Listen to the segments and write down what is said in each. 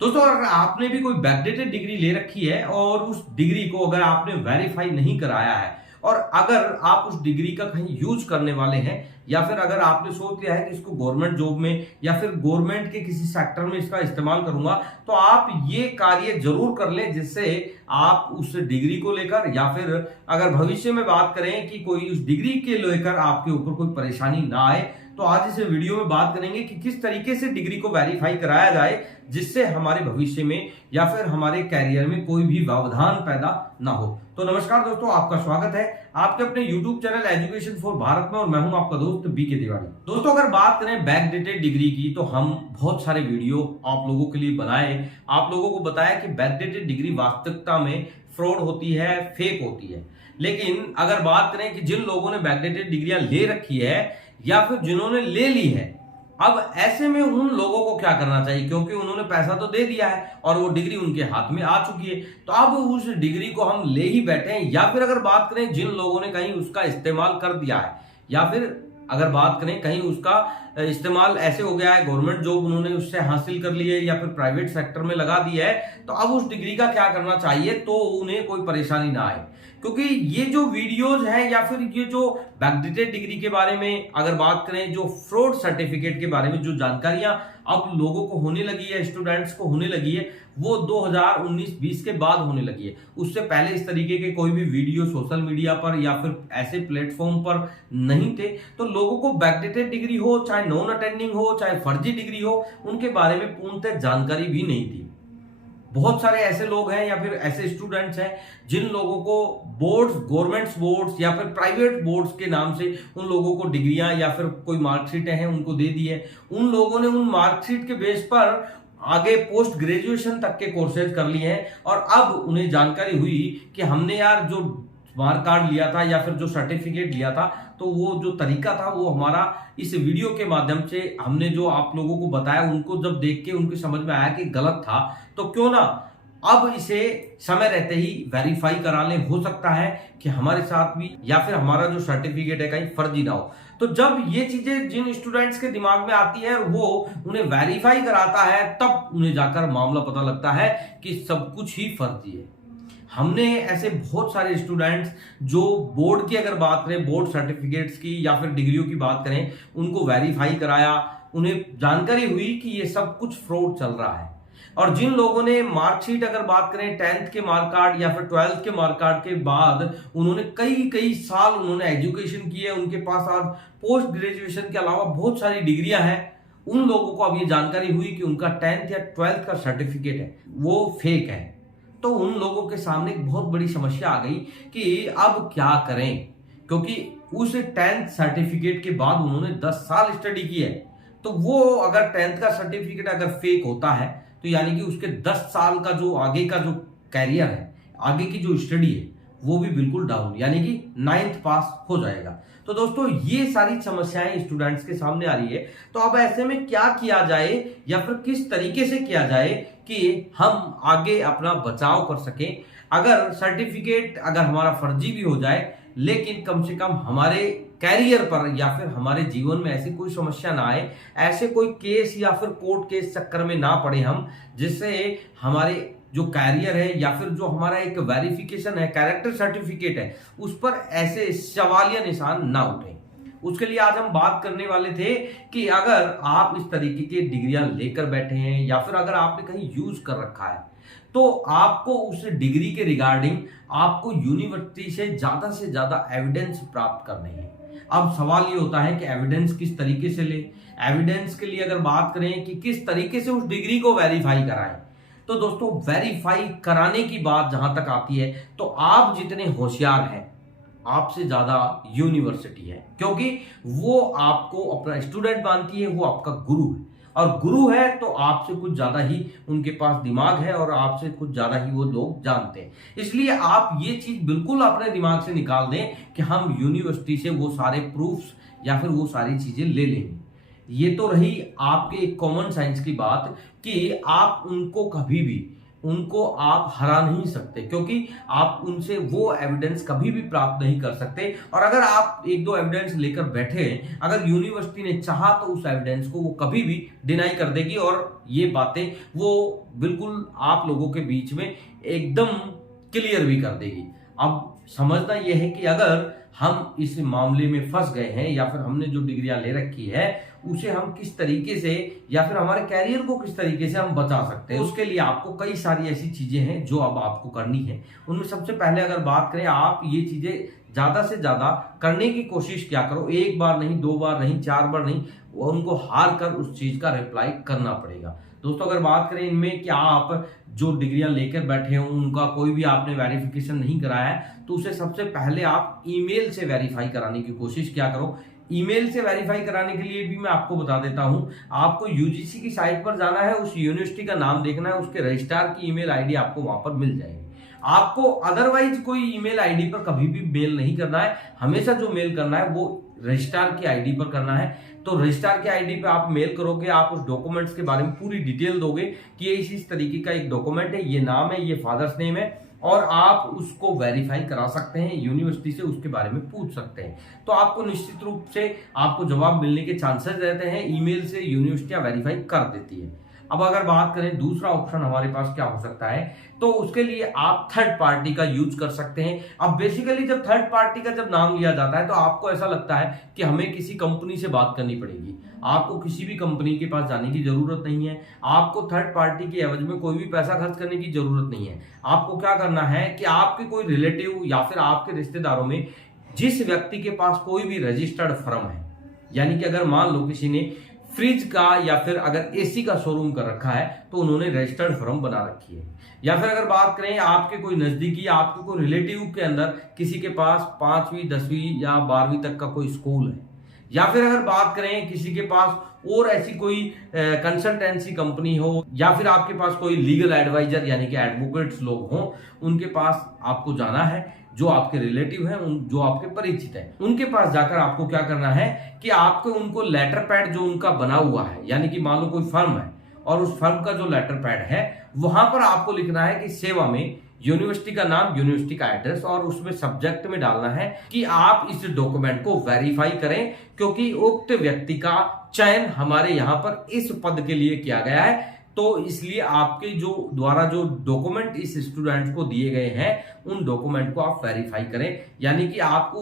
दोस्तों, अगर आपने भी कोई बैकडेटेड डिग्री ले रखी है और उस डिग्री को अगर आपने वेरीफाई नहीं कराया है और अगर आप उस डिग्री का कहीं यूज करने वाले हैं या फिर अगर आपने सोच लिया है कि इसको गवर्नमेंट जॉब में या फिर गवर्नमेंट के किसी सेक्टर में इसका इस्तेमाल करूंगा, तो आप ये कार्य जरूर कर लें जिससे आप उस डिग्री को लेकर या फिर अगर भविष्य में बात करें कि कोई उस डिग्री के लेकर आपके ऊपर कोई परेशानी ना आए। तो आज इस वीडियो में बात करेंगे कि किस तरीके से डिग्री को वेरीफाई कराया जाए जिससे हमारे भविष्य में या फिर हमारे कैरियर में कोई भी व्यवधान पैदा ना हो। तो नमस्कार दोस्तों, आपका स्वागत है आपके अपने YouTube channel education for Bharat में और मैं हूं आपका दोस्त बीके तिवारी। दोस्तों, अगर बात करें बैकडेटेड डिग्री की तो हम बहुत सारे वीडियो आप लोगों के लिए बनाए, आप लोगों को बताया कि बैकडेटेड डिग्री वास्तविकता में फ्रॉड होती है, फेक होती है। लेकिन अगर बात करें कि जिन लोगों ने बैकडेटेड डिग्रियां ले रखी है या फिर जिन्होंने ले ली है, अब ऐसे में उन लोगों को क्या करना चाहिए, क्योंकि उन्होंने पैसा तो दे दिया है और वो डिग्री उनके हाथ में आ चुकी है, तो अब उस डिग्री को हम ले ही बैठे हैं। या फिर अगर बात करें जिन लोगों ने कहीं उसका इस्तेमाल कर दिया है या फिर अगर बात करें कहीं उसका इस्तेमाल ऐसे हो गया है, गवर्नमेंट जॉब उन्होंने उससे हासिल कर ली है या फिर प्राइवेट सेक्टर में लगा दिया है, तो अब उस डिग्री का क्या करना चाहिए तो उन्हें कोई परेशानी ना आए। क्योंकि ये जो वीडियोज हैं या फिर ये जो बैकडेटेड डिग्री के बारे में अगर बात करें, जो फ्रॉड सर्टिफिकेट के बारे में जो जानकारियां अब लोगों को होने लगी है, स्टूडेंट्स को होने लगी है, वो 2019-20 के बाद होने लगी है। उससे पहले इस तरीके के कोई भी वीडियो सोशल मीडिया पर या फिर ऐसे प्लेटफॉर्म पर नहीं थे। तो लोगों को बैकडेटेड डिग्री हो, चाहे नॉन अटेंडिंग हो, चाहे फर्जी डिग्री हो, उनके बारे में पूर्णतः जानकारी भी नहीं थी। बहुत सारे ऐसे लोग हैं या फिर ऐसे स्टूडेंट्स हैं जिन लोगों को बोर्ड्स, गवर्नमेंट बोर्ड्स या फिर प्राइवेट बोर्ड्स के नाम से उन लोगों को डिग्रियां या फिर कोई मार्कशीटें हैं उनको दे दी है। उन लोगों ने उन मार्कशीट के बेस पर आगे पोस्ट ग्रेजुएशन तक के कोर्सेज कर लिए हैं और अब उन्हें जानकारी हुई कि हमने यार जो मार्क कार्ड लिया था या फिर जो सर्टिफिकेट लिया था, तो वो जो तरीका था वो हमारा इस वीडियो के माध्यम से हमने जो आप लोगों को बताया, उनको जब देख के उनकी समझ में आया कि गलत था, तो क्यों ना अब इसे समय रहते ही वेरीफाई करा लें। हो सकता है कि हमारे साथ भी या फिर हमारा जो सर्टिफिकेट है कहीं फर्जी ना हो। तो जब ये चीजें जिन स्टूडेंट्स के दिमाग में आती है वो उन्हें वेरीफाई कराता है, तब उन्हें जाकर मामला पता लगता है कि सब कुछ ही फर्जी है। हमने ऐसे बहुत सारे स्टूडेंट्स जो बोर्ड की अगर बात करें, बोर्ड सर्टिफिकेट्स की या फिर डिग्रियों की बात करें, उनको वेरीफाई कराया, उन्हें जानकारी हुई कि ये सब कुछ फ्रॉड चल रहा है। और जिन लोगों ने मार्कशीट अगर बात करें 10th के मार्क कार्ड या फिर 12th के मार्क कार्ड के बाद उन्होंने कई साल उन्होंने एजुकेशन की है, उनके पास आज पोस्ट ग्रेजुएशन के अलावा बहुत सारी डिग्रियां हैं, उन लोगों को अब ये जानकारी हुई कि उनका 10th या 12th का सर्टिफिकेट है वो फेक है। तो उन लोगों के सामने एक बहुत बड़ी समस्या आ गई कि अब क्या करें, क्योंकि उस 10th सर्टिफिकेट के बाद उन्होंने 10 साल स्टडी की है। तो वो अगर 10th का सर्टिफिकेट अगर फेक होता है तो यानी कि उसके 10 साल का जो आगे का जो कैरियर है, आगे की जो स्टडी है, वो भी बिल्कुल डाउन, यानी कि 9th पास हो जाएगा। तो दोस्तों, ये सारी समस्याएं स्टूडेंट्स के सामने आ रही है। तो अब ऐसे में क्या किया जाए या फिर किस तरीके से किया जाए कि हम आगे अपना बचाव कर सकें। अगर सर्टिफिकेट अगर हमारा फर्जी भी हो जाए, लेकिन कम से कम हमारे कैरियर पर या फिर हमारे जीवन में ऐसी कोई समस्या ना आए, ऐसे कोई केस या फिर कोर्ट केस चक्कर में ना पड़े हम, जिससे हमारे जो कैरियर है या फिर जो हमारा एक वेरिफिकेशन है, कैरेक्टर सर्टिफिकेट है, उस पर ऐसे सवालिया निशान ना उठे। उसके लिए आज हम बात करने वाले थे कि अगर आप इस तरीके की डिग्रियां लेकर बैठे हैं या फिर अगर आपने कहीं यूज कर रखा है, तो आपको उस डिग्री के रिगार्डिंग आपको यूनिवर्सिटी से ज्यादा एविडेंस प्राप्त करने हैं। अब सवाल ये होता है कि एविडेंस किस तरीके से ले। एविडेंस के लिए अगर बात करें कि किस तरीके से उस डिग्री को वेरीफाई कराएं, तो दोस्तों वेरीफाई कराने की बात जहां तक आती है, तो आप जितने होशियार हैं आपसे ज्यादा यूनिवर्सिटी है, क्योंकि वो आपको अपना स्टूडेंट मानती है, वो आपका गुरु है। और गुरु है तो आपसे कुछ ज्यादा ही उनके पास दिमाग है और आपसे कुछ ज्यादा ही वो लोग जानते हैं। इसलिए आप ये चीज बिल्कुल अपने दिमाग से निकाल दें कि हम यूनिवर्सिटी से वो सारे प्रूफ्स या फिर वो सारी चीजें ले लेंगे। ये तो रही आपके एक कॉमन सेंस की बात कि आप उनको कभी भी उनको आप हरा नहीं सकते, क्योंकि आप उनसे वो एविडेंस कभी भी प्राप्त नहीं कर सकते। और अगर आप एक दो एविडेंस लेकर बैठे, अगर यूनिवर्सिटी ने चाहा तो उस एविडेंस को वो कभी भी डिनाई कर देगी और ये बातें वो बिल्कुल आप लोगों के बीच में एकदम क्लियर भी कर देगी। अब समझना यह है कि अगर हम इस मामले में फंस गए हैं या फिर हमने जो डिग्रियां ले रखी है उसे हम किस तरीके से या फिर हमारे कैरियर को किस तरीके से हम बचा सकते हैं, उसके लिए आपको कई सारी ऐसी चीजें हैं जो अब आपको करनी है। उनमें सबसे पहले अगर बात करें, आप ये चीजें ज्यादा से ज्यादा करने की कोशिश क्या करो, एक बार नहीं, दो बार नहीं, चार बार नहीं, उनको हार कर उस चीज का रिप्लाई करना पड़ेगा। दोस्तों अगर बात करें इनमें कि आप जो डिग्रियां लेकर बैठे हो उनका कोई भी आपने वेरिफिकेशन नहीं कराया है, तो उसे सबसे पहले आप ईमेल से वेरीफाई कराने की कोशिश क्या करो। ईमेल से वेरीफाई कराने के लिए भी मैं आपको बता देता हूं, आपको यूजीसी की साइट पर जाना है, उस यूनिवर्सिटी का नाम देखना है, उसके रजिस्ट्रार की ईमेल आईडी आपको वहां पर मिल जाएगी। आपको अदरवाइज कोई ईमेल आईडी पर कभी भी मेल नहीं करना है, हमेशा जो मेल करना है वो रजिस्ट्रार की आईडी पर करना है। तो रजिस्ट्रार की आईडी पे आप मेल करोगे, आप उस डॉक्यूमेंट्स के बारे में पूरी डिटेल दोगे कि ये इस तरीके का एक डॉक्यूमेंट है, ये नाम है, ये फादर्स नेम है, और आप उसको वेरीफाई करा सकते हैं, यूनिवर्सिटी से उसके बारे में पूछ सकते हैं। तो आपको निश्चित रूप से आपको जवाब मिलने के चांसेस रहते हैं, ईमेल से यूनिवर्सिटियां वेरीफाई कर देती है। अब अगर बात करें दूसरा ऑप्शन हमारे पास क्या हो सकता है, तो उसके लिए आप थर्ड पार्टी का यूज कर सकते हैं। अब बेसिकली जब थर्ड पार्टी का जब नाम लिया जाता है तो आपको ऐसा लगता है कि हमें किसी कंपनी से बात करनी पड़ेगी। आपको किसी भी कंपनी के पास जाने की जरूरत नहीं है, आपको थर्ड पार्टी के एवज में कोई भी पैसा खर्च करने की जरूरत नहीं है। आपको क्या करना है कि आपके कोई रिलेटिव या फिर आपके रिश्तेदारों में जिस व्यक्ति के पास कोई भी रजिस्टर्ड फर्म है, यानी कि अगर मान लो किसी ने फ्रिज का या फिर अगर एसी का शोरूम कर रखा है तो उन्होंने रजिस्टर्ड फर्म बना रखी है, या फिर अगर बात करें आपके कोई नजदीकी आपके कोई रिलेटिव के अंदर किसी के पास 5वीं 10वीं या 12वीं तक का कोई स्कूल है, या फिर अगर बात करें किसी के पास और ऐसी कोई कंसल्टेंसी कंपनी हो, या फिर आपके पास कोई लीगल एडवाइजर यानी कि एडवोकेट्स लोग हों, उनके पास आपको जाना है, जो आपके रिलेटिव हैं, जो आपके परिचित हैं, उनके पास जाकर आपको क्या करना है कि आपको उनको लेटर पैड जो उनका बना हुआ है, यानी कि मान लो कोई फर्म है और उस फर्म का जो लेटर पैड है वहां पर आपको लिखना है कि सेवा में यूनिवर्सिटी का नाम, यूनिवर्सिटी का एड्रेस, और उसमें सब्जेक्ट में डालना है कि आप इस डॉक्यूमेंट को वेरीफाई करें, क्योंकि उक्त व्यक्ति का चयन हमारे यहां पर इस पद के लिए किया गया है। तो इसलिए आपके जो द्वारा जो डॉक्यूमेंट इस स्टूडेंट को दिए गए हैं उन डॉक्यूमेंट को आप वेरीफाई करें, यानी कि आपको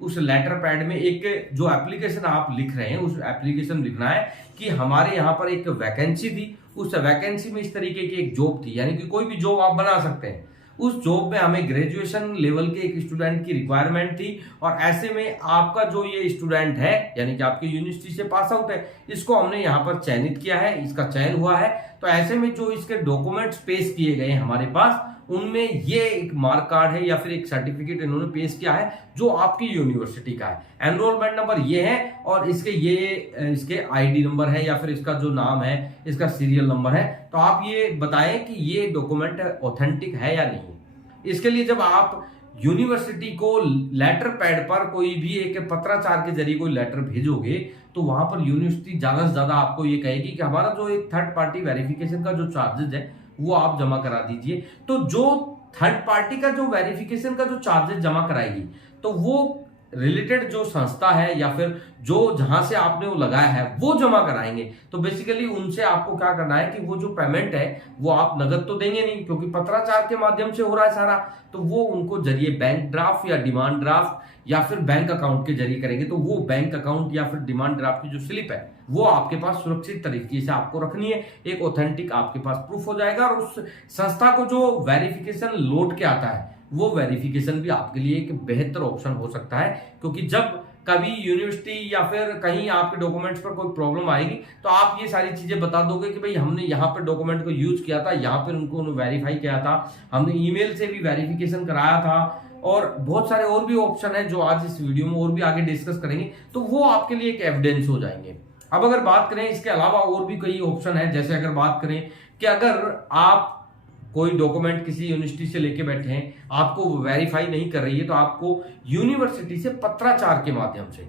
उस लेटर पैड में एक जो एप्लीकेशन आप लिख रहे हैं उस एप्लीकेशन लिखना है कि हमारे यहाँ पर एक वैकेंसी थी, उस वैकेंसी में इस तरीके की एक जॉब थी, यानी कि कोई भी जॉब आप बना सकते हैं, उस जॉब में हमें ग्रेजुएशन लेवल के एक स्टूडेंट की रिक्वायरमेंट थी, और ऐसे में आपका जो ये स्टूडेंट है यानी कि आपकी यूनिवर्सिटी से पास आउट है, इसको हमने यहाँ पर चयनित किया है, इसका चयन हुआ है। तो ऐसे में जो इसके डॉक्यूमेंट्स पेश किए गए हैं हमारे पास, उनमें ये एक मार्क कार्ड है या फिर एक सर्टिफिकेट इन्होंने पेश किया है जो आपकी यूनिवर्सिटी का है, एनरोलमेंट नंबर ये है, और इसके आईडी नंबर है या फिर इसका जो नाम है, इसका सीरियल नंबर है। तो आप ये बताएं कि ये डॉक्यूमेंट ऑथेंटिक है या नहीं। इसके लिए जब आप यूनिवर्सिटी को लेटर पैड पर कोई भी एक पत्राचार के जरिए कोई लेटर भेजोगे तो वहां पर यूनिवर्सिटी ज्यादा से ज्यादा आपको ये कहेगी कि हमारा जो एक थर्ड पार्टी वेरिफिकेशन का जो चार्जेस है वो आप जमा करा दीजिए। तो जो थर्ड पार्टी का जो वेरिफिकेशन का जो चार्जेस जमा कराएगी तो वो रिलेटेड जो संस्था है या फिर जो जहां से आपने वो लगाया है वो जमा कराएंगे। तो बेसिकली उनसे आपको क्या करना है कि वो जो पेमेंट है वो आप नगद तो देंगे नहीं, क्योंकि पत्राचार के माध्यम से हो रहा है सारा, तो वो उनको जरिए बैंक ड्राफ्ट या डिमांड ड्राफ्ट या फिर बैंक अकाउंट के जरिए करेंगे। तो वो बैंक अकाउंट या फिर डिमांड ड्राफ्ट की जो स्लिप है वो आपके पास सुरक्षित तरीके से आपको रखनी है, एक ऑथेंटिक आपके पास प्रूफ हो जाएगा, और उस संस्था को जो वेरिफिकेशन लौट के आता है वो वेरिफिकेशन भी आपके लिए एक बेहतर ऑप्शन हो सकता है। क्योंकि जब कभी यूनिवर्सिटी या फिर कहीं आपके डॉक्यूमेंट्स पर कोई प्रॉब्लम आएगी तो आप ये सारी चीजें बता दोगे कि भाई हमने यहाँ पर डॉक्यूमेंट को यूज किया था, यहाँ पर उनको वेरीफाई किया था, हमने ईमेल से भी वेरिफिकेशन कराया था, और बहुत सारे और भी ऑप्शन है जो आज इस वीडियो में और भी आगे डिस्कस करेंगे, तो वो आपके लिए एक एविडेंस हो जाएंगे। अब अगर बात करें इसके अलावा और भी कई ऑप्शन है, जैसे अगर बात करें कि अगर आप कोई डॉक्यूमेंट किसी यूनिवर्सिटी से लेके बैठे हैं, आपको वेरीफाई नहीं कर रही है, तो आपको यूनिवर्सिटी से पत्राचार के माध्यम से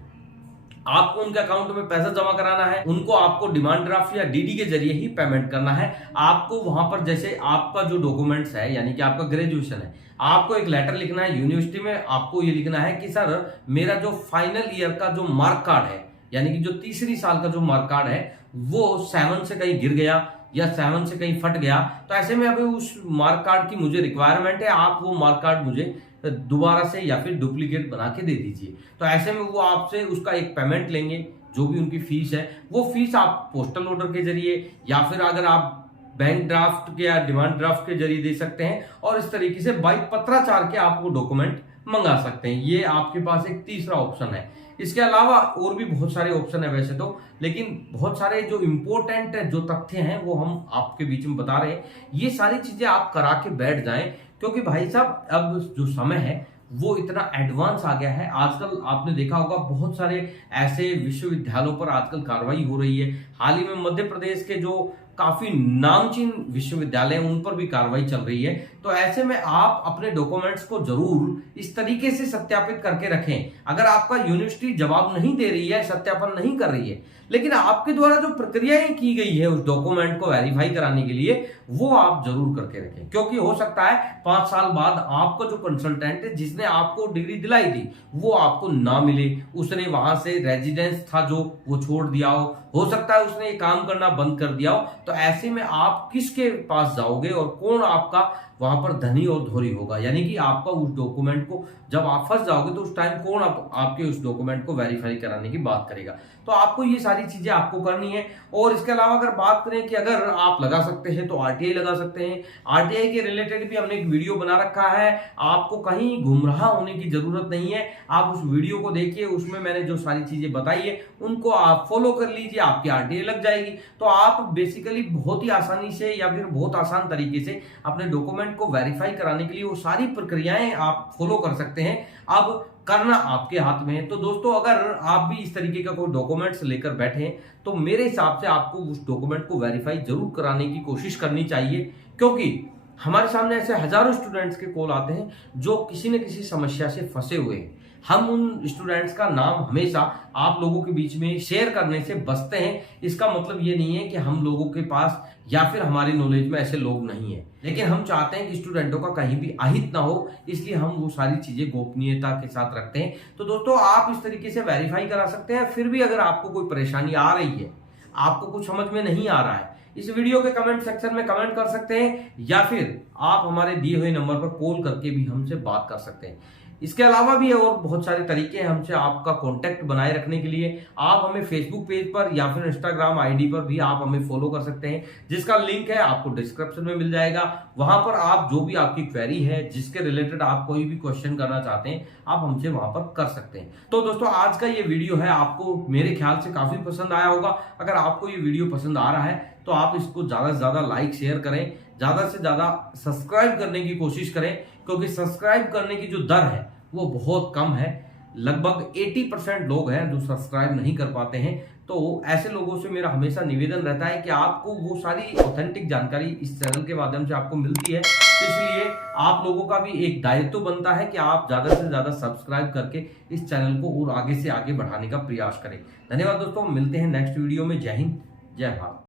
आपको उनके अकाउंट में पैसा जमा कराना है, उनको आपको डिमांड ड्राफ्ट या डीडी के जरिए ही पेमेंट करना है। आपको वहां पर जैसे आपका जो डॉक्यूमेंट्स है यानी कि आपका ग्रेजुएशन है, आपको एक लेटर लिखना है यूनिवर्सिटी में। आपको ये लिखना है कि सर मेरा जो फाइनल ईयर का जो मार्क कार्ड है यानी कि जो तीसरी साल का जो मार्क कार्ड है वो 7 से कहीं गिर गया या 7 से कहीं फट गया, तो ऐसे में अभी उस मार्क कार्ड की मुझे रिक्वायरमेंट है, आप वो मार्क कार्ड मुझे दोबारा से या फिर डुप्लीकेट बना के दे दीजिए। तो ऐसे में वो आपसे उसका एक पेमेंट लेंगे, जो भी उनकी फीस है वो फीस आप पोस्टल ऑर्डर के जरिए या फिर अगर आप बैंक ड्राफ्ट के या डिमांड ड्राफ्ट के जरिए दे सकते हैं, और इस तरीके से बाई पत्राचार के आप वो डॉक्यूमेंट मंगा सकते हैं। ये आपके पास एक तीसरा ऑप्शन है। इसके अलावा और भी बहुत सारे ऑप्शन है वैसे तो, लेकिन बहुत सारे जो इंपॉर्टेंट जो तथ्य हैं वो हम आपके बीच में बता रहे हैं। ये सारी चीजें आप करा के बैठ जाएं, क्योंकि भाई साहब अब जो समय है वो इतना एडवांस आ गया है। आजकल आपने देखा होगा बहुत सारे ऐसे विश्वविद्यालयों पर आजकल कार्रवाई हो रही है। हाल ही में मध्य प्रदेश के जो काफी नामचीन विश्वविद्यालय उन पर भी कार्रवाई चल रही है। तो ऐसे में आप अपने डॉक्यूमेंट्स को जरूर इस तरीके से सत्यापित करके रखें। अगर आपका यूनिवर्सिटी जवाब नहीं दे रही है, सत्यापन नहीं कर रही है, लेकिन आपके द्वारा जो प्रक्रियाएं की गई है उस डॉक्यूमेंट को वेरीफाई कराने के लिए वो आप जरूर करके रखें, क्योंकि हो सकता है 5 साल बाद आपका जो कंसल्टेंट है जिसने आपको डिग्री दिलाई थी वो आपको ना मिले, उसने वहां से रेजिडेंस था जो वो छोड़ दिया हो सकता है उसने ये काम करना बंद कर दिया हो। तो ऐसे में आप किसके पास जाओगे और कौन आपका वहां पर धनी और धोरी होगा, यानी कि आपका उस डॉक्यूमेंट को जब आप फंस जाओगे तो उस टाइम कौन आपके उस डॉक्यूमेंट को वेरीफाई कराने की बात करेगा। तो आपको ये सारी चीजें आपको करनी है। और इसके अलावा अगर बात करें कि अगर आप लगा सकते हैं तो आरटीआई लगा सकते हैं। आरटीआई के रिलेटेड भी हमने एक वीडियो बना रखा है, आपको कहीं गुमराह होने की जरूरत नहीं है। आप उस वीडियो को देखिए, उसमें मैंने जो सारी चीजें बताई है उनको आप फॉलो कर लीजिए, आपकी आरटीआई लग जाएगी। तो आप बेसिकली बहुत ही आसानी से या फिर बहुत आसान तरीके से अपने डॉक्यूमेंट को वेरीफाई कराने के लिए वो सारी प्रक्रियाएं आप फॉलो कर सकते हैं। अब करना आपके हाथ में है। तो दोस्तों अगर आप भी इस तरीके का कोई डॉक्यूमेंट्स लेकर बैठे तो मेरे हिसाब से आपको उस डॉक्यूमेंट को वेरीफाई जरूर कराने की कोशिश करनी चाहिए, क्योंकि हमारे सामने ऐसे हजारों स्टूडेंट्स के कॉल आते हैं जो किसी न किसी समस्या से फंसे हुए हैं। हम उन स्टूडेंट्स का नाम हमेशा आप लोगों के बीच में शेयर करने से बचते हैं। इसका मतलब ये नहीं है कि हम लोगों के पास या फिर हमारी नॉलेज में ऐसे लोग नहीं है, लेकिन हम चाहते हैं कि स्टूडेंटों का कहीं भी अहित ना हो, इसलिए हम वो सारी चीजें गोपनीयता के साथ रखते हैं। तो दोस्तों आप इस तरीके से वेरीफाई करा सकते हैं। फिर भी अगर आपको कोई परेशानी आ रही है, आपको कुछ समझ में नहीं आ रहा है, इस वीडियो के कमेंट सेक्शन में कमेंट कर सकते हैं या फिर आप हमारे दिए हुए नंबर पर कॉल करके भी हमसे बात कर सकते हैं। इसके अलावा भी और बहुत सारे तरीके हैं हमसे आपका कांटेक्ट बनाए रखने के लिए। आप हमें फेसबुक पेज पर या फिर इंस्टाग्राम आईडी पर भी आप हमें फॉलो कर सकते हैं, जिसका लिंक है आपको डिस्क्रिप्शन में मिल जाएगा। वहां पर आप जो भी आपकी क्वेरी है, जिसके रिलेटेड आप कोई भी क्वेश्चन करना चाहते हैं, आप हमसे वहां पर कर सकते हैं। तो दोस्तों आज का ये वीडियो है आपको मेरे ख्याल से काफी पसंद आया होगा। अगर आपको ये वीडियो पसंद आ रहा है तो आप इसको ज्यादा से ज्यादा लाइक शेयर करें, ज्यादा से ज्यादा सब्सक्राइब करने की कोशिश करें, क्योंकि सब्सक्राइब करने की जो दर है वो बहुत कम है। लगभग 80% लोग हैं जो सब्सक्राइब नहीं कर पाते हैं। तो ऐसे लोगों से मेरा हमेशा निवेदन रहता है कि आपको वो सारी ऑथेंटिक जानकारी इस चैनल के माध्यम से आपको मिलती है, तो इसलिए आप लोगों का भी एक दायित्व बनता है कि आप ज्यादा से ज्यादा सब्सक्राइब करके इस चैनल को और आगे से आगे बढ़ाने का प्रयास करें। धन्यवाद दोस्तों, मिलते हैं नेक्स्ट वीडियो में। जय हिंद, जय भारत।